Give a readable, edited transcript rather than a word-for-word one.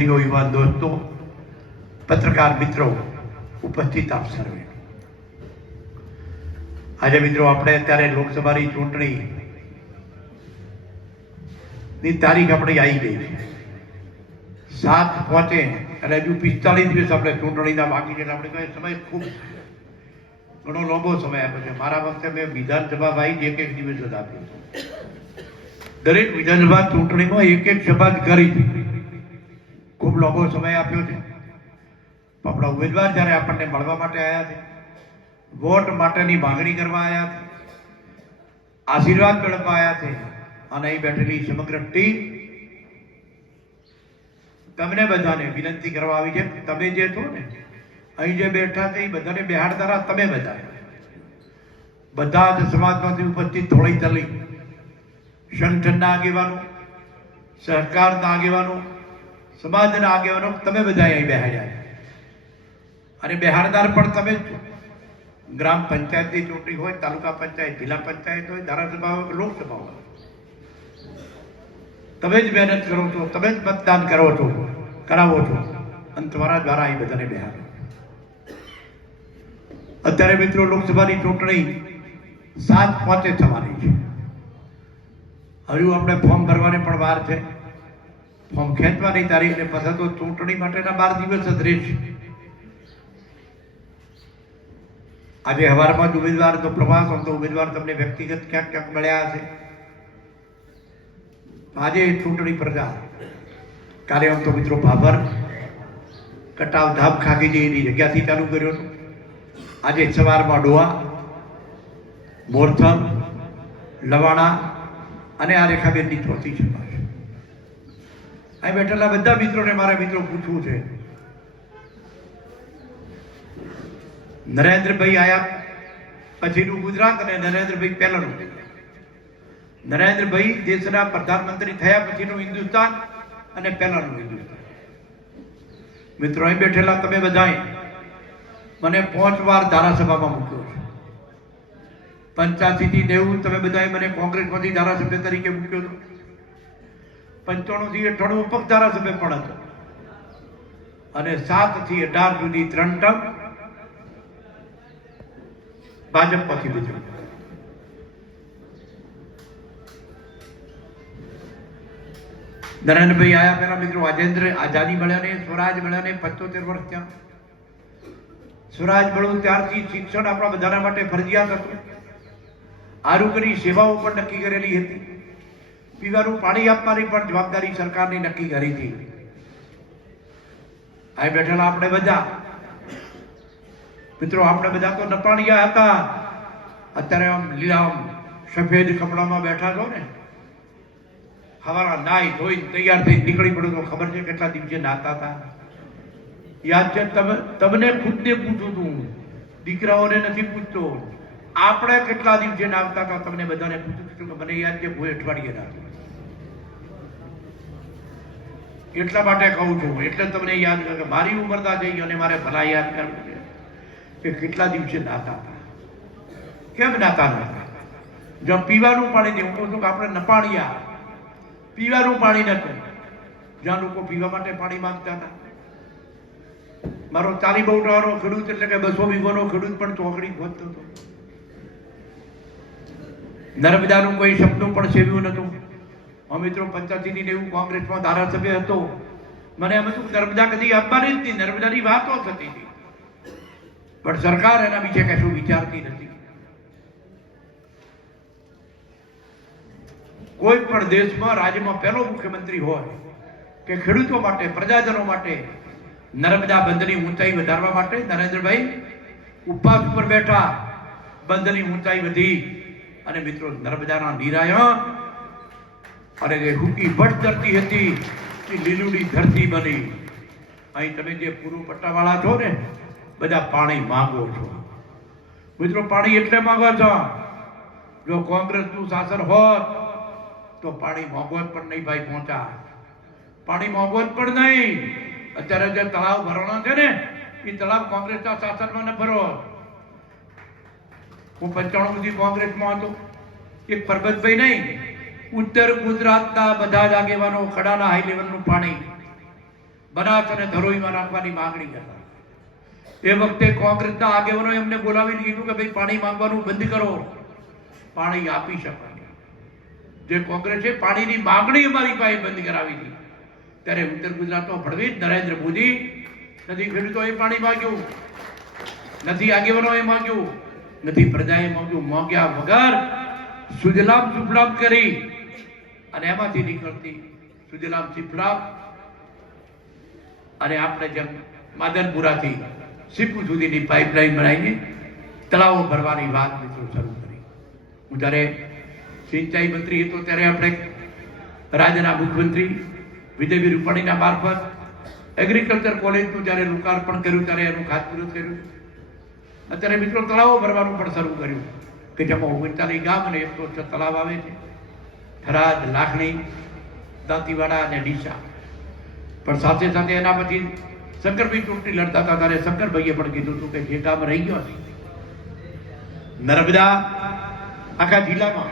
યુવા દોસ્તો, પત્રકાર મિત્રો, ઉપસ્થિત આપ સર્વે, આજે મિત્રો આપણે અત્યારે લોકસભાની ચૂંટણીની તારીખ આપણી આવી ગઈ છે 7 પહોંચે એટલે હજુ 45 દિવસ આપણે ચૂંટણીના બાકી છે. આપણે કઈ સમય ખૂબ ઘણો લાંબો સમય આપ્યો છે. મારા વખતે મેં વિધાનસભા એક દિવસ જ આપ્યો છે. દરેક વિધાનસભા ચૂંટણીમાં એક સભા જ કરી હતી. ખૂબ લાંબો સમય આપ્યો છે. આપણા ઉમેદવાર જ્યારે આપણને મળવા માટે આવ્યા છે, વોટ માટેની માંગણી કરવા આવ્યા છે, આશીર્વાદ મેળવવા આવ્યા છે, અને અહીં બેઠેલી સમગ્ર ટીમ તમને બધાને વિનંતી કરવા આવી છે. તમે જે છો ને અહીં જે બેઠા છે એ બધાને બેહાડતા તમે બધા જ સમાજમાંથી ઉપસ્થિત થોડી તલી સંગઠનના આગેવાનો, સરકારના આગેવાનો, સમાજના આગેવાનો તમે બધા અહીં બેહાડ્યા છે. અને બેહાડનાર પણ તમે જ છો. ગ્રામ પંચાયતની ચૂંટણી હોય, તાલુકા પંચાયત, જિલ્લા પંચાયત હોય, ધારાસભા હોય, લોકસભા હોય, તમે જ મહેનત કરો છો, તમે જ મતદાન કરાવો છો અને તમારા દ્વારા એ બધાને બેહાડો. અત્યારે મિત્રો લોકસભાની ચૂંટણી 7 પહોંચે થવાની છે. હજુ આપણે ફોર્મ ભરવાની પણ વાર છે. ફોર્મ ખેંચવાની તારીખને પછી તો ચૂંટણી માટેના 12 દિવસ જ રહેશે. આજે હવારમાં જ ઉમેદવારનો પ્રવાસ હતો. ઉમેદવાર તમને વ્યક્તિગત ક્યાંક ક્યાંક મળ્યા હશે. આજે ચૂંટણી પ્રચાર, કાલે આમ તો મિત્રો ભાભર, કટાવ, ધાબ, ખાખીજી એની જગ્યાથી ચાલુ કર્યો હતો. આજે સવારમાં ડોવા, મોરથમ, લવાણા અને આ રેખાબેનની ચોથી સભા છે. અહીં બેઠેલા બધા મિત્રોને મારા મિત્રો પૂછવું છે, નરેન્દ્રભાઈ આયા પછીનું ગુજરાત અને નરેન્દ્રભાઈ પહેલાનું. નરેન્દ્રભાઈ દેશના પ્રધાનમંત્રી થયા પછીનું હિન્દુસ્તાન અને પહેલાનું હિન્દુસ્તાન. મિત્રો અહીં બેઠેલા તમે બધાએ મને 5 વાર ધારાસભામાં મૂક્યો છે. 85 થી 90 તમે બધાએ મને કોંગ્રેસમાંથી ધારાસભ્ય તરીકે મૂક્યો હતો. 95 થી 98 અપક્ષ ધારાસભ્ય પણ હતો. અને 7 થી 18 સુધી 3 ટર્મ ભાજપ પછી બીજું. નરેન્દ્રભાઈ આયા પહેલા મિત્રો રાજેન્દ્ર આઝાદી મળ્યા ને, સ્વરાજ મળ્યા ને 75 વર્ષ થયા. સ્વરાજ મળ્યું ત્યારથી શિક્ષણ આપણા બધાના માટે ફરજિયાત હતું. આરોગ્યની સેવાઓ પણ નક્કી કરેલી હતી. પીવાનું પાણી આપવાની પણ જવાબદારી સરકારની નક્કી કરી હતી. અહીં બેઠેલા આપણે બધા મિત્રો, આપણે બધા તો નપાણિયા હતા. અત્યારે આમ લીલા સફેદ કપડામાં બેઠા છો ને, હવારા નાઈ ધોઈ તૈયાર થઈ નીકળી પડ્યું તો ખબર છે કેટલા દિવસે નાતા હતા? યાદ છે? તમને ખુદને પૂછું છું, દીકરાઓને નથી પૂછતો. આપણે કેટલા દિવસે નાતા હતા તમને બધાને પૂછું છું કે મને યાદ છે હું અઠવાડિયે નાતો. એટલા માટે કહું છું, એટલે તમને યાદ કર કે મારી ઉંમરના જઈ અને મારે ભલા યાદ કરવું છે કે કેટલા દિવસે નાતા હતા, કેમ નાતા નતા. જો પીવાનું પાણી નહીં, હું કહું છું કે આપણે નપાણિયા, પીવાનું પાણી નતું. જ્યાં લોકો પીવા માટે પાણી માંગતા હતા. મારો 40 બહુટાનો ખેડૂત એટલે કે 200 વીઘોનો ખેડૂત પણ ચોકડી પહોંચતો હતો. નર્મદાનું કોઈ સપનું પણ સેવ્યું નતું. મિત્રો 85 થી 90 કોંગ્રેસમાં ધારાસભ્ય હતો. મને એમ હતું નર્મદા કદી આપવાની જ નહીં, નર્મદાની વાતો થતી હતી, પણ સરકાર એના વિશે કશું વિચારતી નથી. કોઈ પણ દેશમાં, રાજ્યમાં પહેલો મુખ્યમંત્રી હોય કે ખેડૂતો માટે, પ્રજાજનો માટે નર્મદા બંધની ઊંચાઈ વધારવા માટે નરેન્દ્રભાઈ ઉપવાસ પર બેઠા. બંધની ઊંચાઈ વધી અને મિત્રો નર્મદાના નીરાયા અને જે હુકી ભટ્ટ ધરતી હતી એ લીલુડી ધરતી બની. અહીં તમે જે પૂર્વ પટ્ટાવાળા છો ને, બધા પાણી માંગો છો. મિત્રો પાણી એટલે માંગો છો, જો કોંગ્રેસનું શાસન હોત તો પાણી મોંઘો જ પણ નહીં ભાઈ પહોંચા. પાણી મોંઘો જ પણ નહીં. અત્યારે જે તળાવ ભરવાનો છે ને, એ તળાવ કોંગ્રેસના શાસનમાં ન ભરો. હું 95 સુધી કોંગ્રેસમાં હતો. એક પરબતભાઈ નહીં, ઉત્તર ગુજરાતના બધા જ આગેવાનો ખડાના હાઈ લેવલનું પાણી બનાસ અને ધરોઈમાં નાખવાની માંગણી કરતા. એ વખતે કોંગ્રેસના આગેવાનોએ અમને બોલાવીને કીધું કે ભાઈ પાણી માંગવાનું બંધ કરો, પાણી આપી શકવાની. જે કોંગ્રેસે પાણીની માંગણી અમારી પાસે બંધ કરાવી હતી, ત્યારે ઉત્તર ગુજરાતમાં ફડવીસ નરેન્દ્ર મોદી નથી ખેડૂતોએ પાણી માંગ્યું, નથી આગેવાનોએ માંગ્યું, નથી પ્રજાએ માંગ્યું. માંગ્યા વગર સુજલામ સુફલામ કરી અને એમાંથી નીકળતી સુજલામ સુફલામ અને આપણે જેમ માદનપુરાથી સીપુ સુધીની પાઇપલાઇન બનાવીને તળાવો ભરવાની વાત મિત્રો શરૂ કરી. હું જ્યારે સિંચાઈ મંત્રી હતો ત્યારે આપણે રાજ્યના મુખ્યમંત્રી વિજયભાઈ રૂપાણીના મારફત એગ્રીકલ્ચર કોલેજનું જ્યારે લોકાર્પણ કર્યું ત્યારે એનું ખાતમુહૂર્ત કર્યું. અત્યારે મિત્રો તળાવો ભરવાનું પણ શરૂ કર્યું કે જેમાં 39 ગામ અને 106 તળાવ આવે છે. થરાદ, લાખણી, દાંતીવાડા અને ડીસા. પણ સાથે સાથે એના પછી શંકરભાઈ ચૂંટણી લડતા હતા ત્યારે શંકરભાઈએ પણ કીધું હતું કે જે કામ રહી ગયો છે નર્મદા આખા જિલ્લામાં